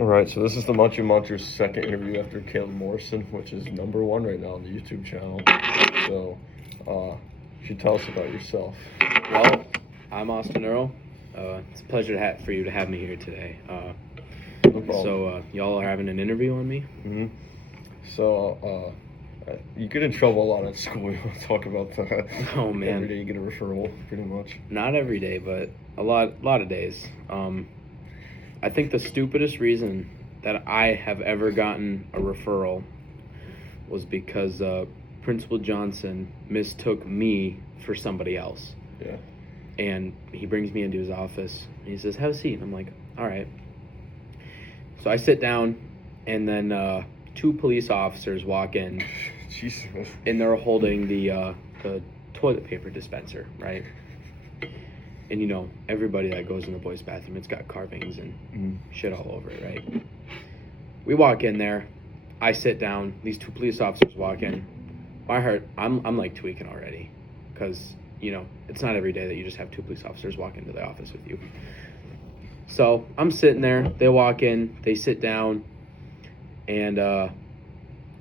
All right, so this is the Muncher Muncher's second interview after Caleb Morrison, which is #1 right now on the YouTube channel. So, you should tell us about yourself. Well, I'm Austin Earl. It's a pleasure for you to have me here today. No problem. So, y'all are having an interview on me? Mm-hmm. So, you get in trouble a lot at school. You want to talk about that? Oh, man. Every day you get a referral, pretty much. Not every day, but a lot of days. I think the stupidest reason that I have ever gotten a referral was because Principal Johnson mistook me for somebody else. Yeah. And he brings me into his office, and he says, "Have a seat." And I'm like, "All right." So I sit down, and then 2 police officers walk in, Jesus. and they're holding the toilet paper dispenser, right? And you know, everybody that goes in the boys' bathroom, it's got carvings and shit all over it, right? We walk in there, I sit down, these 2 police officers walk in. My heart, I'm like tweaking already, because you know, it's not every day that you just have 2 police officers walk into the office with you. So I'm sitting there, they walk in, they sit down, and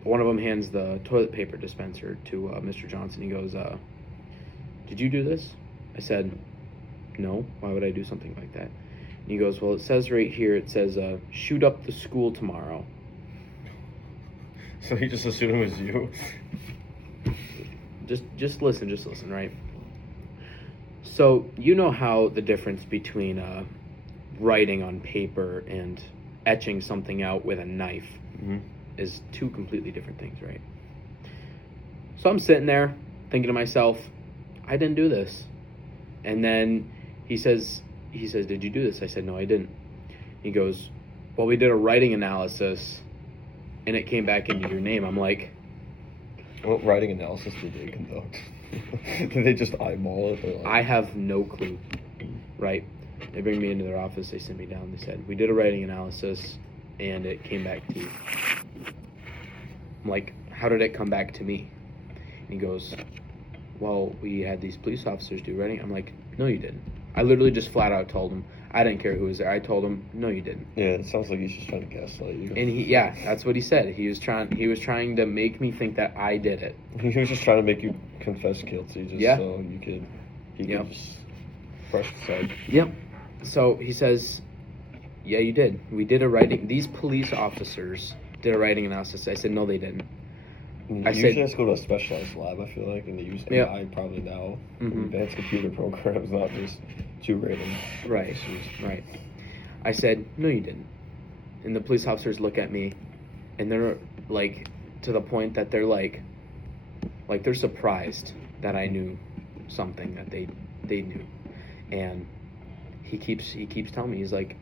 one of them hands the toilet paper dispenser to Mr. Johnson. He goes, "Did you do this?" I said, "No, why would I do something like that?" And he goes, "Well, it says right here, it says, shoot up the school tomorrow." So he just assumed it was you? Just listen, right? So, you know how the difference between writing on paper and etching something out with a knife is 2 completely different things, right? So I'm sitting there thinking to myself, I didn't do this. And then he says, "Did you do this?" I said, "No, I didn't." He goes, "Well, we did a writing analysis and it came back into your name." I'm like, What writing analysis did they conduct? Did they just eyeball it? Or like... I have no clue, right? They bring me into their office, they sit me down, they said, "We did a writing analysis and it came back to you." I'm like, "How did it come back to me?" And he goes, "Well, we had these police officers do writing." I'm like, "No, you didn't." I literally just flat out told him. I didn't care who was there. I told him, "No, you didn't." Yeah, it sounds like he's just trying to gaslight you. And that's what he said. He was trying to make me think that I did it. He was just trying to make you confess guilty, just so he could just brush aside. Yep. So he says, "Yeah, you did. We did a writing. These police officers did a writing analysis." I said, "No, they didn't." Usually just go to a specialized lab, I feel like, and they use AI probably now. Advanced computer programs, not just 2 random. Right. I said, "No, you didn't." And the police officers look at me, and they're like, to the point that they're like they're surprised that I knew something that they knew. And he keeps telling me, he's like,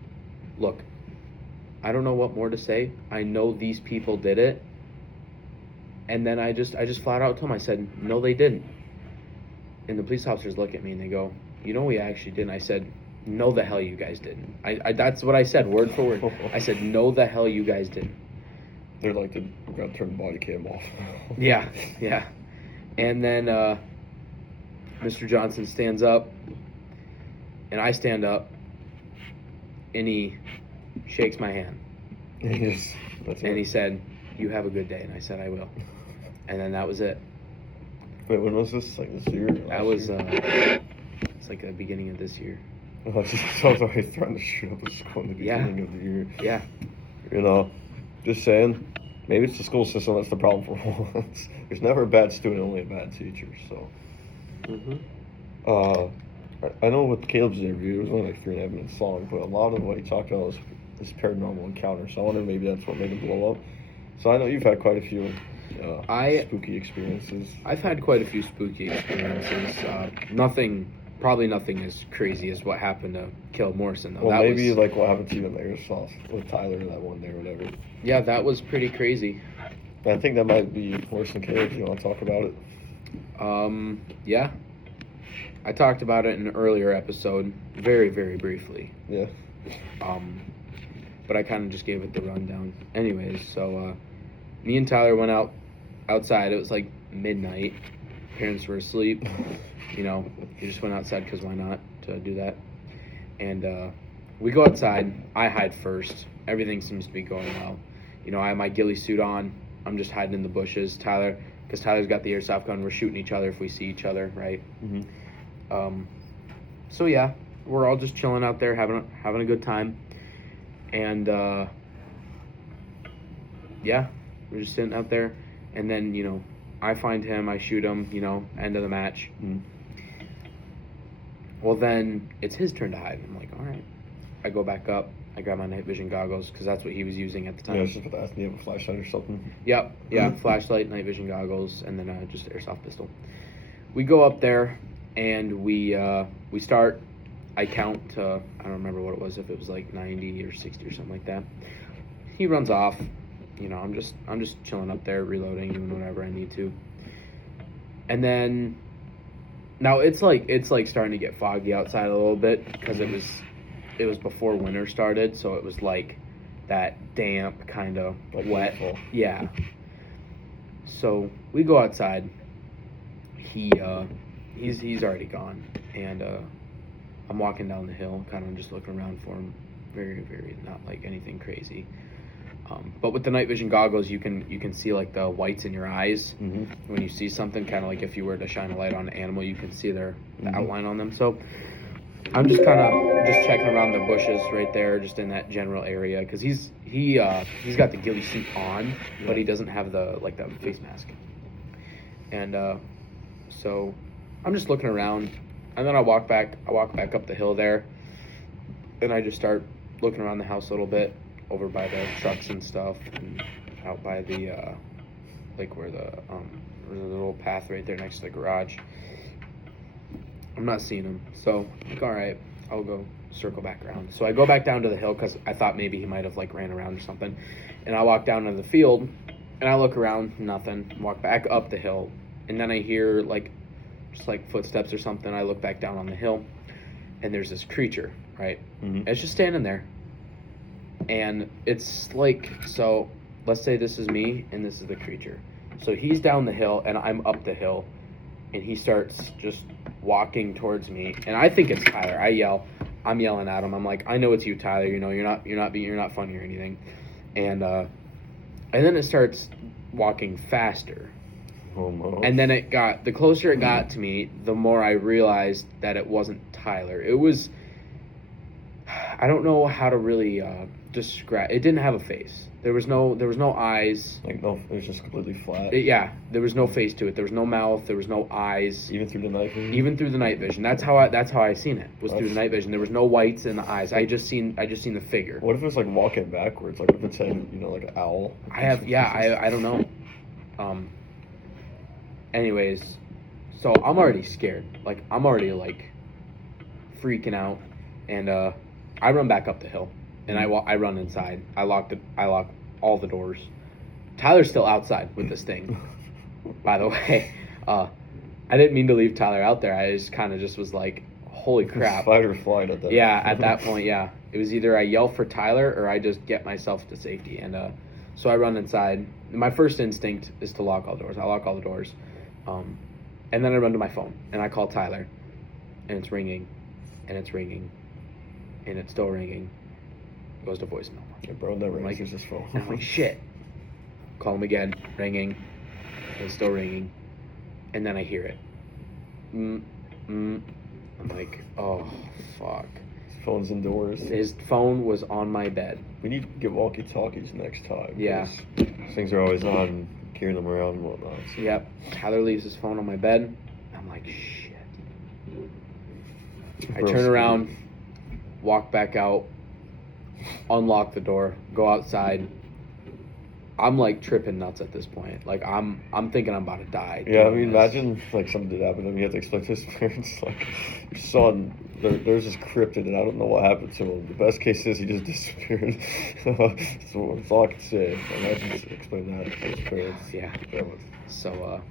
"Look, I don't know what more to say. I know these people did it." And then I just flat out told him, I said, "No, they didn't." And the police officers look at me and they go, "You know, we actually didn't." I said, "No, the hell you guys didn't." I that's what I said, word for word. I said, "No, the hell you guys didn't." They're like, we gotta turn the body cam off. Yeah. And then Mr. Johnson stands up, and I stand up, and he shakes my hand. Yes, and he said, "You have a good day." And I said, "I will." And then that was it. Wait, when was this? Like this year? That was it's like the beginning of this year. Oh, it just sounds like he's trying to shoot up a school in the beginning of the year. Yeah. You know, just saying, maybe it's the school system that's the problem for once. There's never a bad student, only a bad teacher. So, I know with Caleb's interview, it was only like 3.5 minutes long, but a lot of what he talked about was this paranormal encounter. So I wonder maybe that's what made him blow up. So I know you've had quite a few spooky experiences. I've had quite a few spooky experiences. Probably nothing as crazy as what happened to Caleb Morrison, though. Well, maybe like what happened to you in the airsoft with Tyler that one day or whatever. Yeah, that was pretty crazy. I think that might be worse than Caleb. You want to talk about it? Yeah. I talked about it in an earlier episode, very, very briefly. Yeah. But I kind of just gave it the rundown. Anyways, so me and Tyler went outside. It was like midnight. Parents were asleep. You know, you just went outside because why not, to do that. And we go outside. I hide first everything seems to be going well. You know, I have my ghillie suit on. I'm just hiding in the bushes. Because Tyler's got the airsoft gun. We're shooting each other if we see each other, right? Mm-hmm. So yeah, we're all just chilling out there, having a good time, and yeah, we're just sitting out there, and then you know, I find him, I shoot him, you know, end of the match. Mm-hmm. Well, then it's his turn to hide. I'm like, all right. I go back up. I grab my night vision goggles because that's what he was using at the time. Yeah, I was just about to ask, do you have a flashlight or something? Yep, yeah, flashlight, night vision goggles, and then just airsoft pistol. We go up there, and we start. I count to, I don't remember what it was, if it was like 90 or 60 or something like that. He runs off. You know, I'm just chilling up there, reloading, doing whatever I need to. And then, now it's like starting to get foggy outside a little bit because it was before winter started, so it was like that damp kind of like wet. April. Yeah. So we go outside. He's already gone, and I'm walking down the hill, kind of just looking around for him. Very, very not like anything crazy. But with the night vision goggles, you can see like the whites in your eyes when you see something. Kind of like if you were to shine a light on an animal, you can see the outline on them. So I'm just kind of just checking around the bushes right there, just in that general area, because he's got the ghillie suit on, but he doesn't have the face mask. And so I'm just looking around, and then I walk back up the hill there, and I just start looking around the house a little bit, over by the trucks and stuff, and out by the where there's a little path right there next to the garage. I'm not seeing him, so I'm like, all right, I'll go circle back around. So I go back down to the hill because I thought maybe he might have like ran around or something, and I walk down to the field, and I look around, nothing. Walk back up the hill, and then I hear just footsteps or something. I look back down on the hill, and there's this creature, right? It's just standing there. And it's like, so let's say this is me and this is the creature. So he's down the hill and I'm up the hill, and he starts just walking towards me, and I think it's Tyler. I'm yelling at him. I'm like, I know it's you, Tyler. You know, you're not funny or anything. And then it starts walking faster. Almost. And then the closer it got to me, the more I realized that it wasn't Tyler. It was, I don't know how to really describe. It didn't have a face. There was no eyes. Like, no, it was just completely flat. There was no face to it. There was no mouth. There was no eyes. Even through the night vision. Even through the night vision. That's how I seen it. Through the night vision. There was no whites in the eyes. I just seen the figure. What if it was like walking backwards? Like if it's saying, you know, like an owl. I don't know. Anyways, so I'm already scared. Like I'm already like freaking out, and I run back up the hill, and I run inside. I lock all the doors. Tyler's still outside with this thing. By the way, I didn't mean to leave Tyler out there. I just kind of was like, holy crap. Fight or flight at that. Yeah, at that point, yeah. It was either I yell for Tyler or I just get myself to safety. And so I run inside. My first instinct is to lock all doors. I lock all the doors. And then I run to my phone and I call Tyler, and it's ringing, and it's ringing, and it's still ringing. It goes to voicemail. Yeah, bro, never answers his phone. And I'm like, shit. Call him again, ringing, and it's still ringing, and then I hear it. I'm like, oh, fuck. His phone's indoors. His phone was on my bed. We need to get walkie-talkies next time. Yeah. These things are always on, carrying them around and whatnot. So. Yep. Tyler leaves his phone on my bed. I'm like, shit. I turn around, walk back out, unlock the door, go outside. I'm like tripping nuts at this point. Like I'm thinking I'm about to die. Yeah, I mean, imagine like something did happen to him. You have to explain to his parents, like, your son, there's this cryptid, and I don't know what happened to him. The best case is he just disappeared. So that's all I can say. Imagine just explain that to his parents. Yeah. So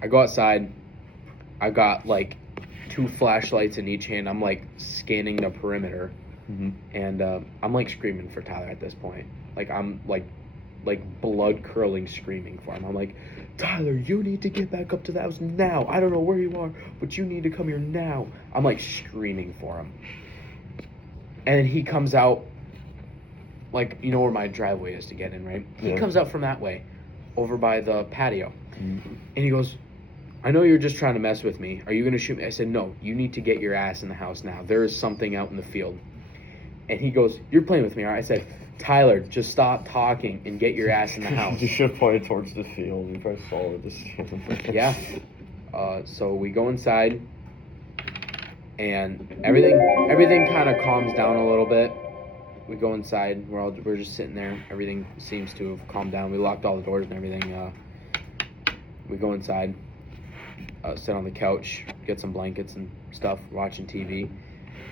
I go outside. I got like 2 flashlights in each hand. I'm like scanning the perimeter, and I'm like screaming for Tyler at this point. Like I'm like blood curling screaming for him. I'm like, Tyler, you need to get back up to the house now. I don't know where you are, but you need to come here now. I'm like screaming for him. And he comes out like, you know where my driveway is to get in, right? He Yeah. comes out from that way, over by the patio. Mm-hmm. And he goes, I know you're just trying to mess with me. Are you going to shoot me? I said, no, you need to get your ass in the house now. There is something out in the field. And he goes, you're playing with me, all right? I said, Tyler, just stop talking and get your ass in the house. You should have pointed towards the field. You probably saw it this Yeah. So we go inside, and everything kind of calms down a little bit. We go inside. We're just sitting there. Everything seems to have calmed down. We locked all the doors and everything. We go inside, sit on the couch, get some blankets and stuff, watching TV,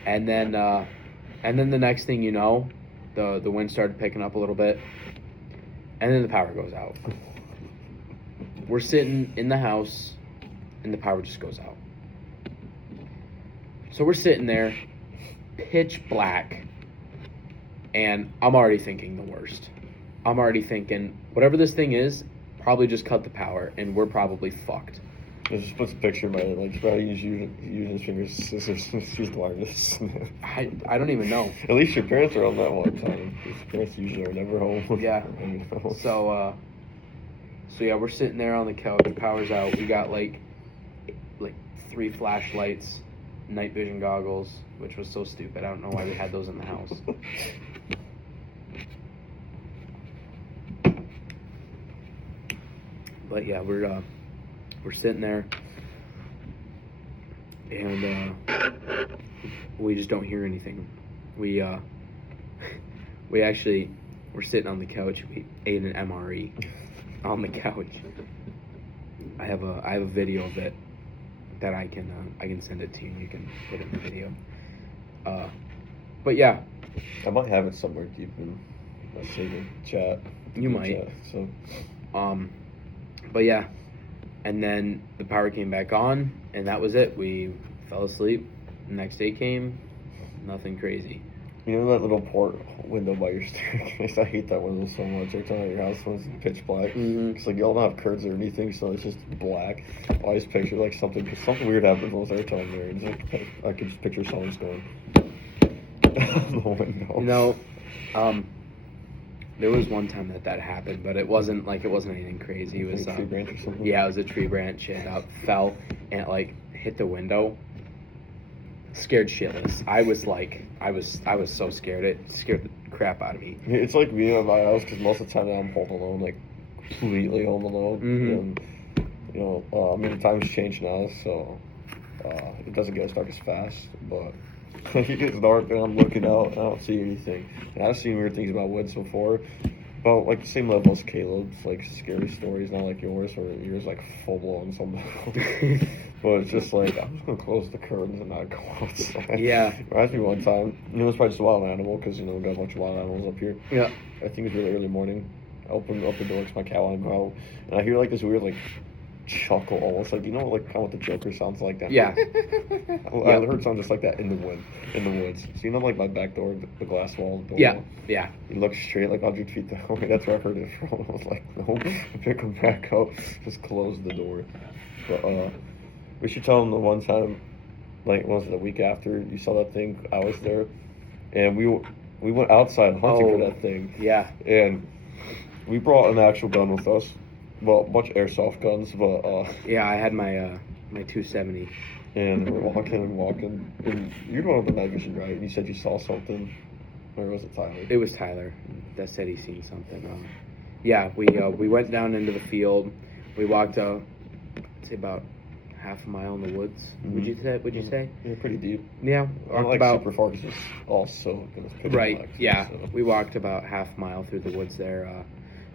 and then the next thing you know, the wind started picking up a little bit, and then the power goes out. We're sitting in the house, and the power just goes out. So we're sitting there, pitch black, and I'm already thinking the worst. I'm already thinking, whatever this thing is, probably just cut the power, and we're probably fucked. It just puts a picture in my head, like, probably using his fingers, scissors, use the wireless. I don't even know. At least your parents are on that one time. Your parents usually are never home. Yeah. So yeah, we're sitting there on the couch, power's out. We got like 3 flashlights, night vision goggles, which was so stupid. I don't know why we had those in the house. But yeah, we're sitting there, and we just don't hear anything. We're sitting on the couch. We ate an MRE on the couch. I have a video of it that I can send it to you, and you can put it in the video. But yeah, I might have it somewhere deep in my saving chat. You might. Chat, so. But yeah, and then the power came back on, and that was it. We fell asleep. The next day came, nothing crazy. You know that little port window by your staircase? I hate that window so much. Every time at your house when it's pitch black. Mm-hmm. It's like y'all don't have curtains or anything, so it's just black. I always picture like something weird happens almost every time I'm there. It's like, I could just picture someone just going the window. You know, there was one time that happened, but it wasn't anything crazy. It was a tree branch or something? Yeah, it was a tree branch. It fell and it hit the window. Scared shitless. I was so scared. It scared the crap out of me. It's like being at my house because most of the time I'm home alone, completely home alone. Mm-hmm. And the times change now, so it doesn't get as dark as fast, but it gets dark and I'm looking out and I don't see anything. And I've seen weird things about woods before, but the same level as Caleb's, scary stories, not like yours, where yours full blown something. But it's just I'm just gonna close the curtains and not go outside. Yeah. Reminds me one time, it was probably just a wild animal because we got a bunch of wild animals up here. Yeah. I think it was really early morning. I opened up the door because my cat wanted to go out, and I hear this weird chuckle, almost kind of what the Joker sounds like. That. Yeah. I heard something just like that in the woods. So my back door, the glass wall. The door Yeah. wall? Yeah. You look straight 100 feet down. That's where I heard it from. I was like, no, pick him back up. Just close the door. But we should tell him the one time, what was it, a week after you saw that thing? I was there, and we went outside hunting for that thing. Yeah. And we brought an actual gun with us. Well, a bunch of airsoft guns, but yeah, I had my 270. And we're walking, and you're the one with the night vision, right? And you said you saw something, or was it Tyler? It was Tyler that said he seen something. Yeah, we went down into the field. We walked say about half a mile in the woods. Mm-hmm. Would you say? Yeah, pretty deep. Yeah, Not about super far because it's all soaked and it's pitch right. black, Yeah, so. we walked about half a mile through the woods there,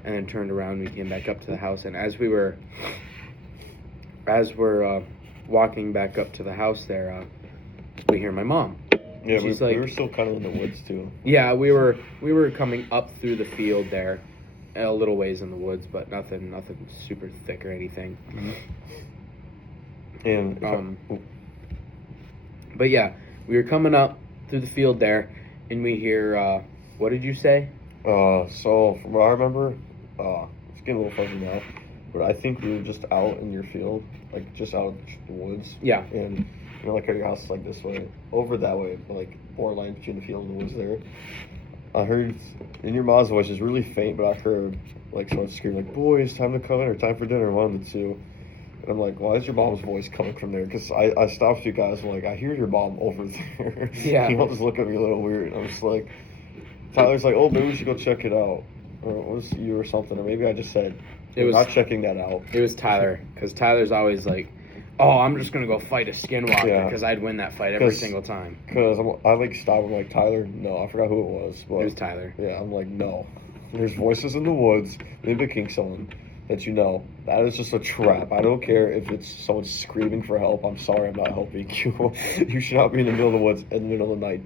and then turned around. We came back up to the house, and as we're walking back up to the house there, we hear my mom. Yeah, She's we were still kind of in the woods too. Yeah, we were coming up through the field there, a little ways in the woods, but nothing super thick or anything. Mm-hmm. And but yeah, we were coming up through the field there, and we hear what did you say? So from what I remember, it's getting a little fuzzy now, but I think we were just out in your field, just out of the woods. Yeah. And your house is this way, over that way, borderline between the field and the woods there. I heard in your mom's voice is really faint, but I heard like someone scream like, "Boys, time to come in or time for dinner." One of the two. And I'm like, why is your mom's voice coming from there? Because I stopped you guys. I'm like, I hear your mom over there. Yeah. You all just look at me a little weird. I'm just like, Tyler's like, oh, maybe we should go check it out, or it was you or something, or maybe I just said, not checking that out. It was Tyler, because Tyler's always like, oh, I'm just gonna go fight a skinwalker because I'd win that fight every single time. Because I like stopped. I'm like, Tyler, no, I forgot who it was. But it was Tyler. Yeah, I'm like, no. There's voices in the woods mimicking someone that you know. That is just a trap. I don't care if it's someone screaming for help. I'm sorry, I'm not helping you. You should not be in the middle of the woods in the middle of the night.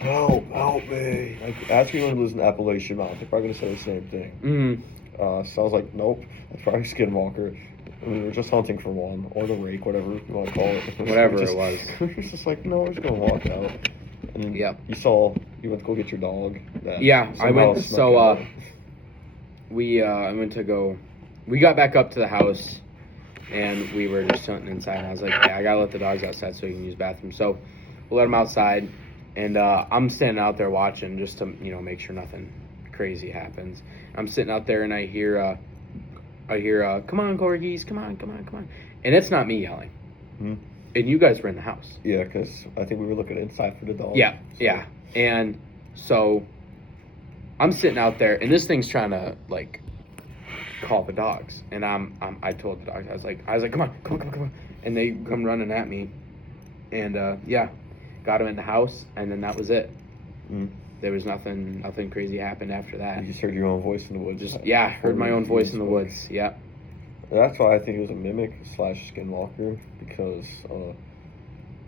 Help me. Like, ask me when who lives in Appalachian Mountain. They're probably going to say the same thing. Mm-hmm. So I was like, nope, that's probably Skinwalker. We were just hunting for one, or the rake, whatever you want to call it. Whatever it was. It was just like, no, we're just going to walk out. And yeah. You went to go get your dog. Yeah, I went, so, I went to go, we got back up to the house, and we were just hunting inside, and I was like, hey, I gotta let the dogs outside so you can use the bathroom. So, we'll let them outside, and I'm standing out there watching just to, make sure nothing crazy happens. I'm sitting out there, and I hear, come on, corgis, come on. And it's not me yelling. Mm-hmm. And you guys were in the house. Yeah, because I think we were looking inside for the dog. Yeah, so. Yeah. And so I'm sitting out there, and this thing's trying to, call the dogs. And I told the dogs, I was like, come on. And they come running at me. And, got them in the house, and then that was it. Mm. There was nothing crazy happened after that. You just heard your own voice in the woods. Heard my own voice in the woods, yeah. That's why I think it was a mimic / skinwalker, because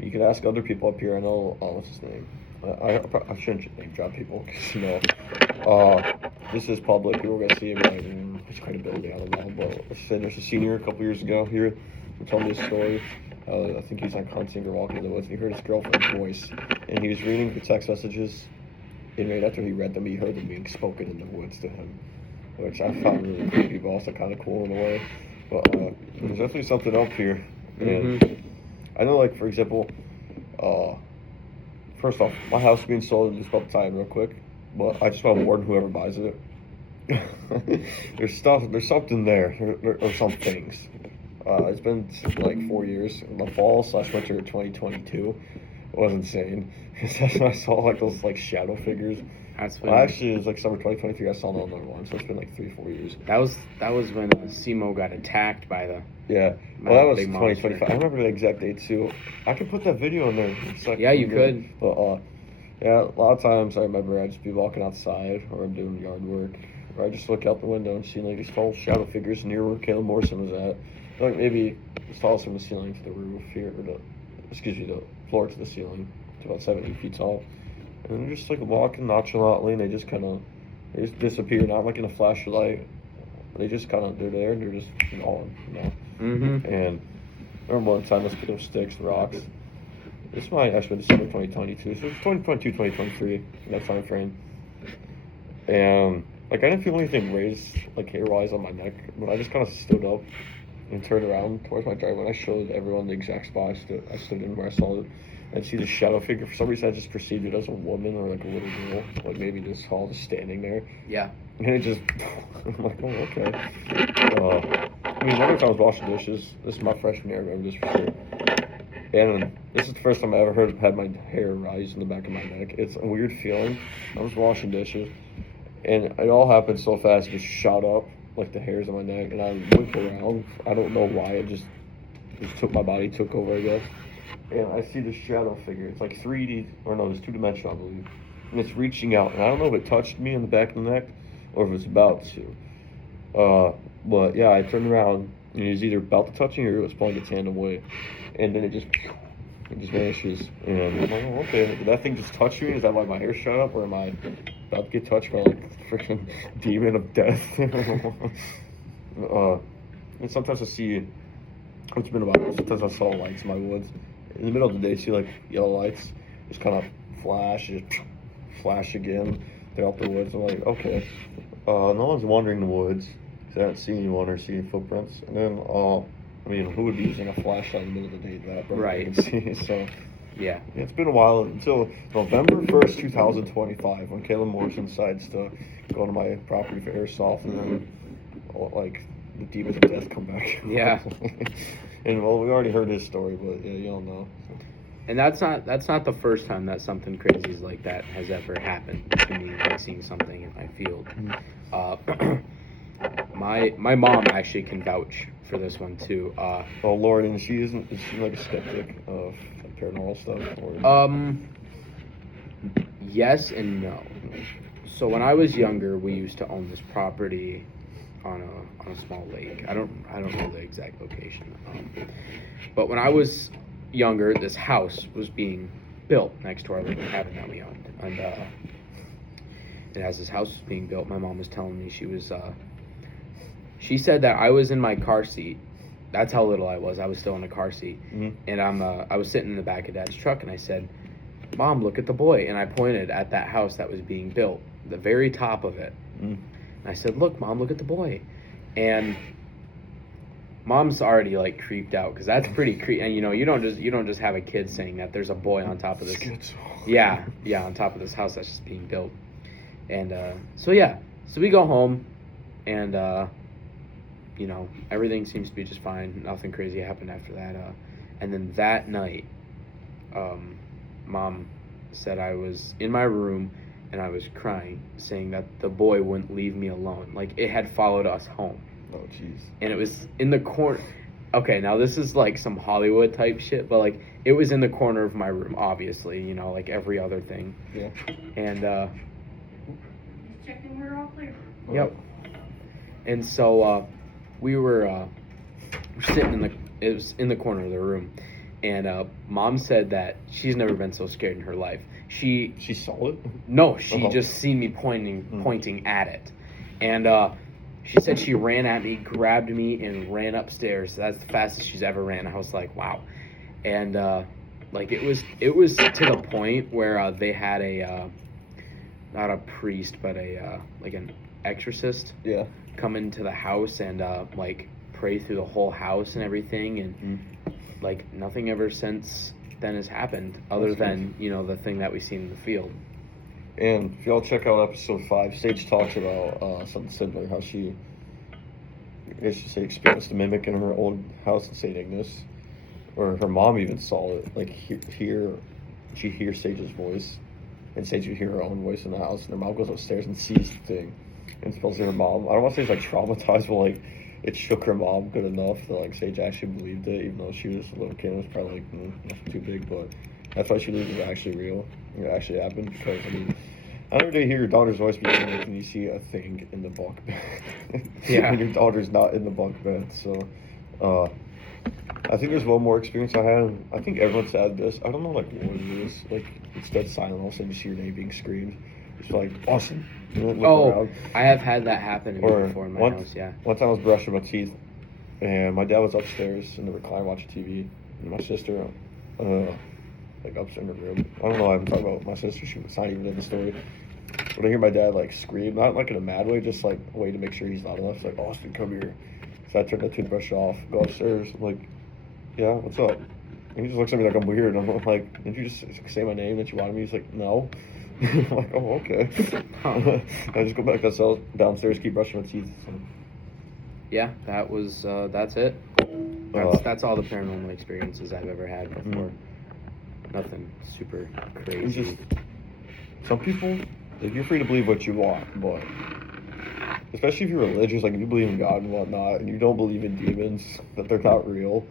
you can ask other people up here. I know, what's his name? I shouldn't name drop people, because, this is public. People are going to see him, like, his credibility, I don't know. But there's a senior a couple years ago here who told me this story. I think he's on hunting or walking in the woods, and he heard his girlfriend's voice. And he was reading the text messages, and right after he read them, he heard them being spoken in the woods to him, which I found really creepy, but also kind of cool in a way. But there's definitely something up here. And I know, for example, first off, my house is being sold. Just about to tie in real quick, but I just want to warn whoever buys it. There's something there, or some things. It's been 4 years. The fall / winter of 2022 was insane. That's when I saw those shadow figures. Actually, it was summer 2023. I saw another one, so it's been 3-4 years. That was when Simo got attacked by the. Yeah, well, that was 2025. I remember the exact date too. I could put that video in there. Yeah, you could. But yeah, a lot of times I remember I'd just be walking outside, or I'm doing yard work, or I just look out the window and see these tall shadow figures near where Caleb Morrison was at. Maybe as tall as from the ceiling to the roof here, or the floor to the ceiling, to about 70 feet tall. And they're just walking nonchalantly, and they just disappear, not in a flash of light. They just they're there, and they're just gone, Mm-hmm. And I remember one time, let's pick up sticks, rocks. This might actually be December 2022, so it's 2022, 2023, in that time frame. And I didn't feel anything raised, hair-wise on my neck, but I just stood up and turned around towards my driveway. And I showed everyone the exact spot I stood in where I saw it. And see the shadow figure. For some reason, I just perceived it as a woman or a little girl, maybe this tall, just standing there. Yeah. And it just, I'm like, oh, okay. One time I was washing dishes. This is my freshman year. I remember this for sure. And this is the first time I ever had my hair rise in the back of my neck. It's a weird feeling. I was washing dishes, and it all happened so fast. It just shot up, the hairs on my neck, and I whipped around. I don't know why. It just my body took over, I guess. And I see this shadow figure. It's 3D, or no, it's 2-dimensional, I believe. And it's reaching out. And I don't know if it touched me in the back of the neck or if it's about to. But yeah, I turned around, and it was either about to touch me or it was pulling its hand away. And then it just vanishes. And I'm like, oh, okay, did that thing just touch me? Is that why my hair shot up? Or am I about to get touched by freaking demon of death? And sometimes I see, it's been a while, sometimes I saw lights in my woods. In the middle of the day, see yellow lights, just flash again. They're out the woods. I'm like, okay, no one's wandering the woods, because I haven't seen anyone or seen any footprints. And then, who would be using a flashlight in the middle of the day that right? So, Yeah. It's been a while until November 1st, 2025, when Caleb Morrison decides to go to my property for airsoft, and then, like, the demons of death come back. Yeah. And, well, we already heard his story, but, yeah, you don't know. And that's not the first time that something crazy like that has ever happened to me, like seeing something in my field. My mom actually can vouch for this one too. Oh Lord, and is she like a skeptic of paranormal stuff? Or? Yes and no. So when I was younger, we used to own this property on a small lake. I don't know the exact location. But when I was younger, this house was being built next to our little cabin that we owned, and as this house was being built, my mom was telling me she said that I was in my car seat. That's how little I was. I was still in a car seat, and I was sitting in the back of Dad's truck, and I said, "Mom, look at the boy," and I pointed at that house that was being built, the very top of it. And I said, "Look, Mom, look at the boy," and Mom's already like creeped out because that's pretty creepy. And you don't just have a kid saying that there's a boy on top of this. Yeah, on top of this house that's just being built. And so we go home, and everything seems to be just fine. Nothing crazy happened after that. And then that night, Mom said I was in my room and I was crying, saying that the boy wouldn't leave me alone. Like it had followed us home. Oh, jeez. And it was in the corner. Okay, now this is like some Hollywood type shit, but like it was in the corner of my room, obviously, like every other thing. Yeah. And Just checking we're all clear. Yep. And so we were sitting it was in the corner of the room, and Mom said that she's never been so scared in her life. She saw it? No, she just seen me pointing at it, and she said she ran at me, grabbed me, and ran upstairs. That's the fastest she's ever ran. I was like, wow. And like it was to the point where they had a not a priest, but a like an exorcist come into the house and like pray through the whole house and everything, and like nothing ever since then has happened other than the thing that we seen in the field. And if y'all check out episode 5, Sage talks about something similar, how she experienced a mimic in her old house in St. Ignace, or her mom even saw it. Like she hears Sage's voice, and Sage would hear her own voice in the house, and her mom goes upstairs and sees the thing, and supposedly her mom, I don't want to say it's like traumatized, but like it shook her mom good enough that like Sage actually believed it, even though she was a little kid. It was probably like nothing too big, but that's why she believes it was actually real. It actually happened, because I never did hear your daughter's voice before when you see a thing in the bunk bed. Yeah. And your daughter's not in the bunk bed. So, I think there's one more experience I had. I think everyone's had this. I don't know like what it is. Like it's dead silent. All of a sudden you see your name being screamed. It's like Austin. Look around. I have had that happen before in my house. Yeah. One time I was brushing my teeth, and my dad was upstairs in the recliner watching TV, and my sister, like upstairs in her room. I don't know. I haven't talked about my sister. She was not even in the story. But I hear my dad like scream, not like in a mad way, just like a way to make sure he's loud enough. It's like, Austin, come here. So I turn the toothbrush off, go upstairs. I'm like, yeah, what's up? And he just looks at me like I'm weird. And I'm like, didn't you just say my name that you wanted me? He's like, no. I'm like, oh, okay. I just go back downstairs, keep brushing my teeth. So. Yeah, that's it. That's all the paranormal experiences I've ever had before. Nothing super crazy. Some people, like, you're free to believe what you want, but especially if you're religious, like if you believe in God and whatnot, and you don't believe in demons, that they're not real,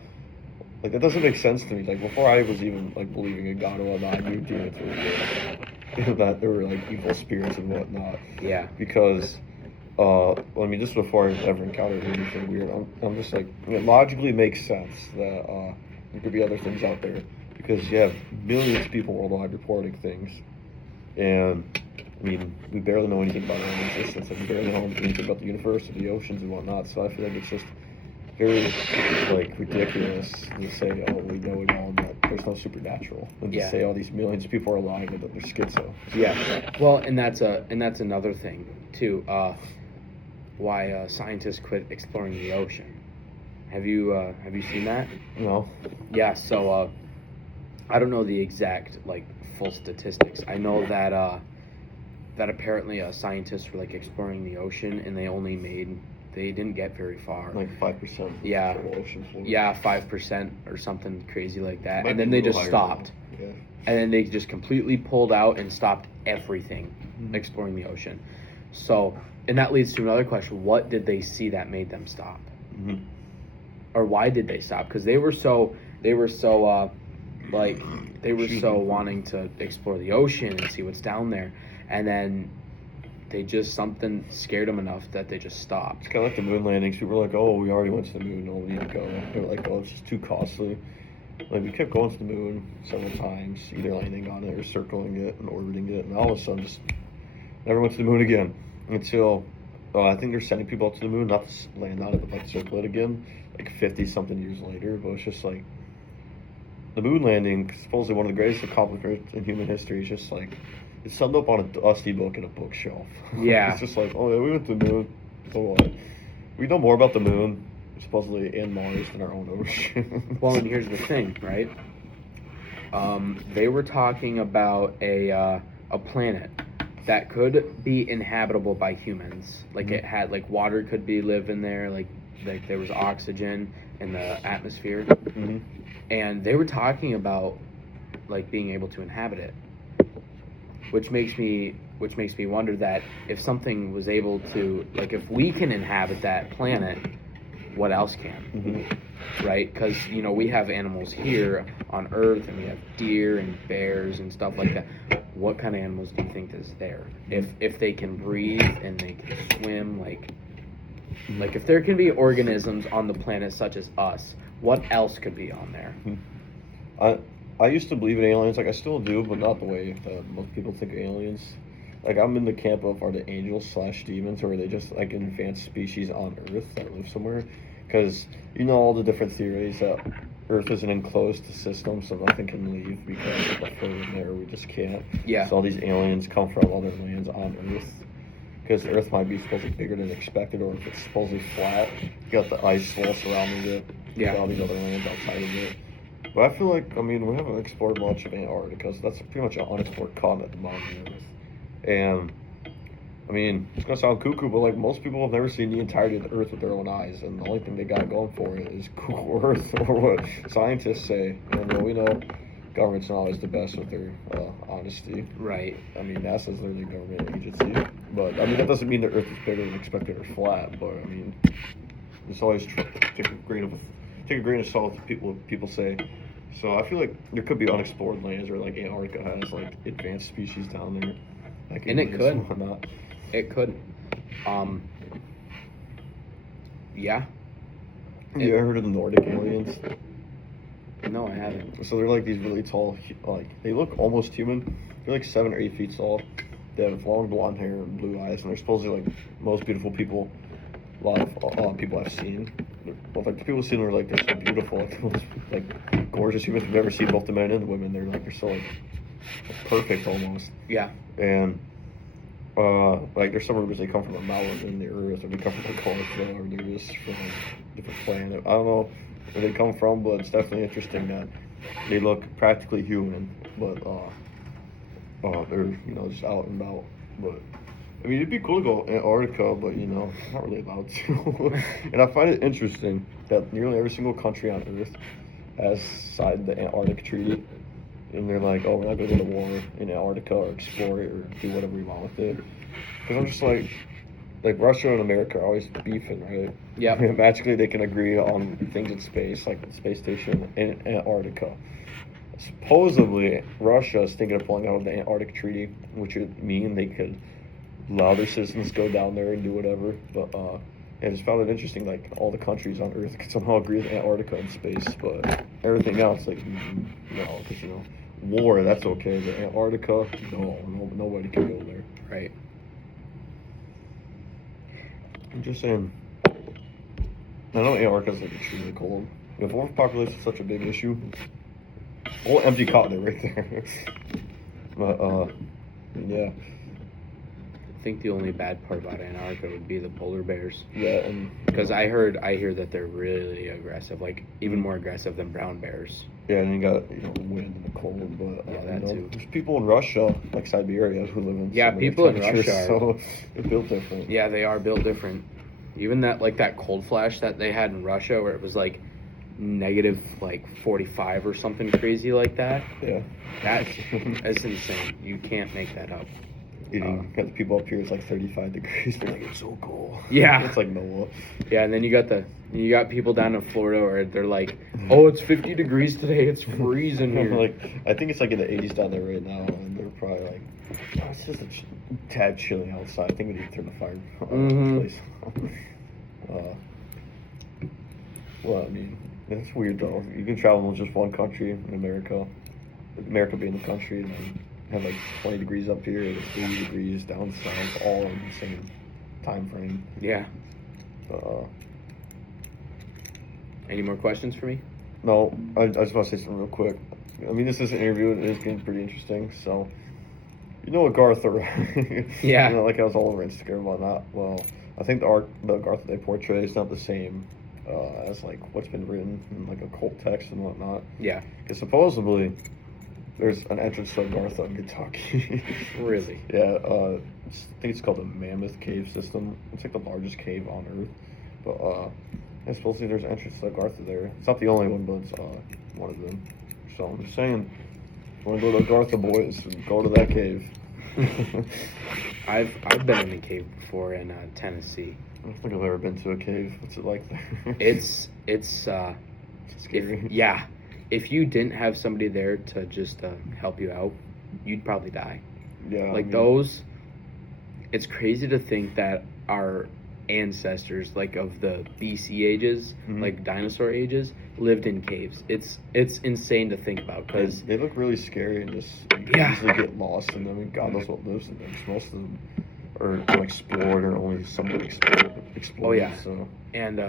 like that doesn't make sense to me. Like before I was even like believing in God and whatnot, I knew demons were real, that there were like evil spirits and whatnot. Yeah. Because, just before I ever encountered anything weird, I'm just like, it logically makes sense that there could be other things out there, because you have millions of people worldwide reporting things. And we barely know anything about our own existence, and we barely know anything about the universe or the oceans and whatnot. So I feel like it's just very like ridiculous to say, oh, we know it all, but there's no supernatural, and to say all these millions of people are lying and that they're schizo. Yeah. Well, and that's another thing too. Why scientists quit exploring the ocean? Have you seen that? No. Yeah. So I don't know the exact like full statistics. I know that that apparently scientists were like exploring the ocean and they didn't get very far. Like 5%. Yeah. Ocean floor. Yeah, 5% or something crazy like that. Might And be then a they little just higher stopped. now. Yeah. And then they just completely pulled out and stopped everything exploring the ocean. So, and that leads to another question. What did they see that made them stop? Mm-hmm. Or why did they stop? Because they were so wanting to explore the ocean and see what's down there. And then something scared them enough that they just stopped. It's kind of like the moon landings. People were like, oh, we already went to the moon. No, we need to go. They're like, oh, it's just too costly. Like, we kept going to the moon several times, either landing on it or circling it and orbiting it. And all of a sudden, just never went to the moon again. Until, I think they're sending people out to the moon, not to land on it, but like circle it again, like 50-something years later. But it's just like, the moon landing, supposedly one of the greatest accomplishments in human history, is just like, it's summed up on a dusty book in a bookshelf. Yeah. It's just like, oh yeah, we went to the moon. So what? We know more about the moon, supposedly, and Mars than our own ocean. Well, and here's the thing, right? They were talking about a planet that could be inhabitable by humans. Like it had, like water could be living there, like there was oxygen in the atmosphere. Mm-hmm. And they were talking about like being able to inhabit it. Which makes me wonder that if something was able to, like, if we can inhabit that planet, what else can? Mm-hmm. Right? Because we have animals here on Earth, and we have deer and bears and stuff like that. What kind of animals do you think is there? If they can breathe and they can swim, like if there can be organisms on the planet such as us, what else could be on there? I used to believe in aliens, like I still do, but not the way that most people think of aliens. Like I'm in the camp of, are the angels/demons, or are they just like an advanced species on Earth that live somewhere? Because all the different theories that Earth is an enclosed system, so nothing can leave because of the frozen air. We just can't. Yeah. So all these aliens come from other lands on Earth. Because Earth might be supposedly bigger than expected, or if it's supposedly flat, you got the ice wall surrounding it. Yeah. All these other lands outside of it. But I feel like, we haven't explored much of Antarctica, so that's pretty much an unexplored continent at the bottom of the Earth. And, it's going to sound cuckoo, but like most people have never seen the entirety of the Earth with their own eyes, and the only thing they got going for it is Google Earth, or what scientists say. And we know government's not always the best with their honesty. Right. NASA's literally a government agency. But, that doesn't mean the Earth is bigger than expected or flat, but, it's always take a grain of salt with people say. So I feel like there could be unexplored lands, or like Antarctica has like advanced species down there. Like and it could. Whatnot. It could. Yeah. You ever heard of the Nordic aliens? No, I haven't. So they're like these really tall, like they look almost human. They're like 7 or 8 feet tall. They have long blonde hair and blue eyes, and they're supposedly like most beautiful people. A lot of people I've seen. Well, like the people I've seen are like they're so beautiful, like the most like gorgeous humans you've ever seen, both the men and the women. They're so like perfect almost. Yeah. And like there's some rumors they come from a mountain in the Earth, or they come from Agartha, or they're just from a different planet. I don't know where they come from, but it's definitely interesting that they look practically human, but they're just out and about. But it'd be cool to go Antarctica, but not really allowed to. And I find it interesting that nearly every single country on Earth has signed the Antarctic Treaty, and they're like, oh, we're not going to go to war in Antarctica or explore it or do whatever we want with it. Because I'm just like Russia and America are always beefing, right? Yeah. Magically, they can agree on things in space, like the space station in Antarctica. Supposedly, Russia is thinking of pulling out of the Antarctic Treaty, which would mean they could allow their citizens to go down there and do whatever. But I just found it interesting, like all the countries on Earth could somehow agree with Antarctica in space, but everything else, like, no, because war, that's okay. But Antarctica, no, nobody can go there. Right. I'm just saying. I know Antarctica's like extremely cold. If overpopulation is such a big issue, whole empty continent right there. But yeah. think the only bad part about Antarctica would be the polar bears. Yeah, and because I hear that they're really aggressive, like even more aggressive than brown bears. Yeah, and you got the wind and the cold, but Yeah, that too. There's people in Russia, like Siberia, who live in people in Russia, so they're built different. Yeah, they are built different. Even that cold flash that they had in Russia, where it was like negative like 45 or something crazy like that. Yeah, that's insane. You can't make that up. Got the people up here, it's like 35 degrees. They're like, it's so cold. Yeah, it's like no. Yeah, and then you got people down in Florida where they're like, oh, it's 50 degrees today. It's freezing here. Like, I think it's like in the 80s down there right now, and they're probably like, oh, it's just a tad chilly outside. I think we need to turn the fire place on. Well, I mean, it's weird though. You can travel in just one country in America being the country, and then have like 20 degrees up here, 80 degrees down south, all in the same time frame. Yeah. Any more questions for me? No, I just want to say something real quick. I mean, this is an interview, and it is getting pretty interesting. So, Agartha, right? Yeah. Like I was all over Instagram and whatnot. Well, I think the Agartha they portray is not the same as like what's been written in like occult text and whatnot. Yeah. Because supposedly there's an entrance to Agartha in Kentucky. Really? Yeah. I think it's called the Mammoth Cave System. It's like the largest cave on Earth. But and supposedly there's an entrance to Agartha there. It's not the only one, but it's one of them. So I'm just saying, if you want to go to Agartha, boys, go to that cave. I've been in a cave before in Tennessee. I don't think I've ever been to a cave. What's it like there? It's scary. If you didn't have somebody there to just help you out, you'd probably die. Yeah. It's crazy to think that our ancestors, like of the BC ages, like dinosaur ages, lived in caves. It's insane to think about because they look really scary and just easily get lost in them. And God knows what lives in them. Most of them are unexplored or only somewhat explored. Oh yeah. So. And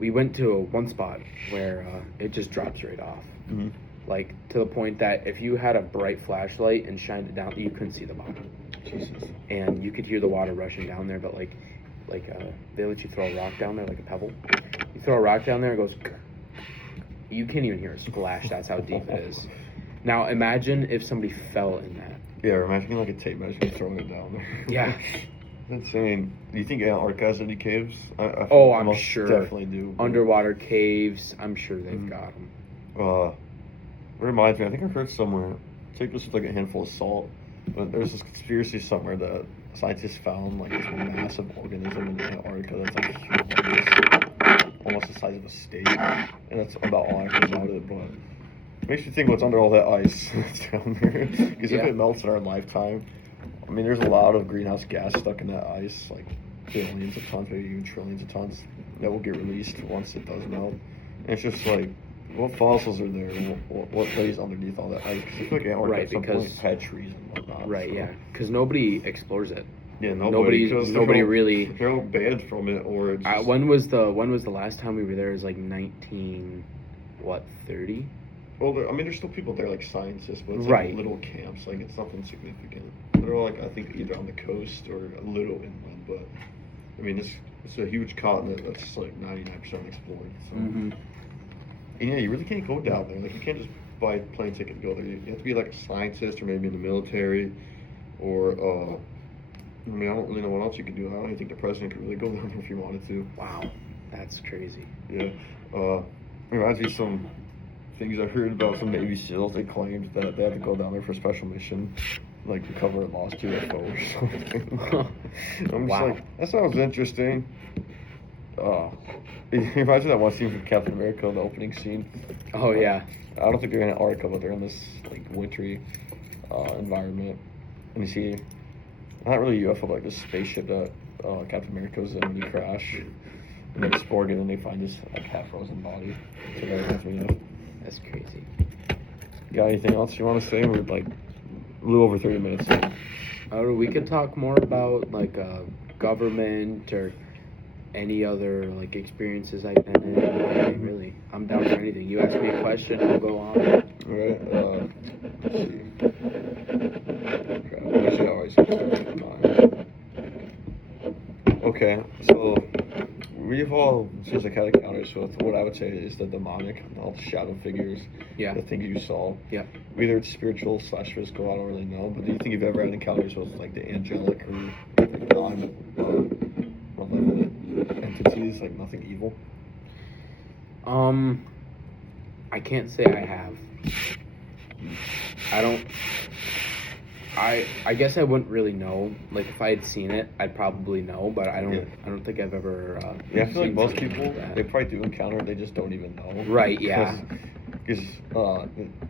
we went to one spot where it just drops right off. Mm-hmm. Like to the point that if you had a bright flashlight and shined it down, you couldn't see the bottom. Jesus. And you could hear the water rushing down there, but they let you throw a rock down there, like a pebble. You throw a rock down there, it goes. You can't even hear a splash. That's how deep it is. Now imagine if somebody fell in that. Yeah, imagine like a tape measure throwing it down there. Yeah. That's insane. Do you think Antarctica has any caves? I'm sure. Definitely do. Underwater caves. I'm sure they've got them. It reminds me. I think I heard somewhere. Take this with like a handful of salt. But there's this conspiracy somewhere that scientists found like this massive organism in Antarctica that's like humongous, almost the size of a state, and that's about all I heard about it. But it makes me think what's under all that ice that's down there. Because if it melts in our lifetime, I mean, there's a lot of greenhouse gas stuck in that ice, like billions of tons, maybe even trillions of tons, that will get released once it does melt. And it's just like, what fossils are there? What lays underneath all that ice? Because I feel like Antarctica at some point had trees and whatnot. Right, so. yeah. Because nobody explores it. Yeah, nobody really. They're all banned from it, or it's just... when was the last time we were there? It was like 30? Well, I mean, there's still people there, like scientists, but it's like little camps. Like it's nothing significant. They're all like, I think, either on the coast or a little inland. But I mean, it's a huge continent that's like 99% explored. So. Mm-hmm. And yeah, you really can't go down there. Like you can't just buy a plane ticket and go there. You have to be like a scientist or maybe in the military, or I mean, I don't really know what else you could do. I don't even think the president could really go down there if he wanted to. Wow, that's crazy. Yeah. It reminds me of some things I heard about some Navy SEALs. They claimed that they had to go down there for a special mission, like recover a lost UFO or something. I'm just like, that sounds interesting. Imagine that one scene from Captain America, the opening scene. Oh yeah. I don't think they're in Antarctica, but they're in this like wintry environment, and you see not really a UFO, but like this spaceship that Captain America was in when he crashed, and they explored it, and they find this like half frozen body. So that reminds me of. That's crazy. Got anything else you want to say? We're like a little over 30 minutes. We could talk more about like government or any other like experiences I've been in. Really, I'm down for anything. You ask me a question, I'll go on. All right. Let's see. Crap, actually, always comes to mind. Okay, so we've all seems like had encounters with what I would say is the demonic, all the shadow figures, the things you saw. Yeah. Whether it's spiritual / physical, I don't really know. But do you think you've ever had encounters with like the angelic or like non-malevolent entities, like nothing evil? I can't say I have. I guess I wouldn't really know. Like if I had seen it, I'd probably know, but I don't think I've ever. I feel like most people they probably do encounter it, they just don't even know. Right. Yeah. Because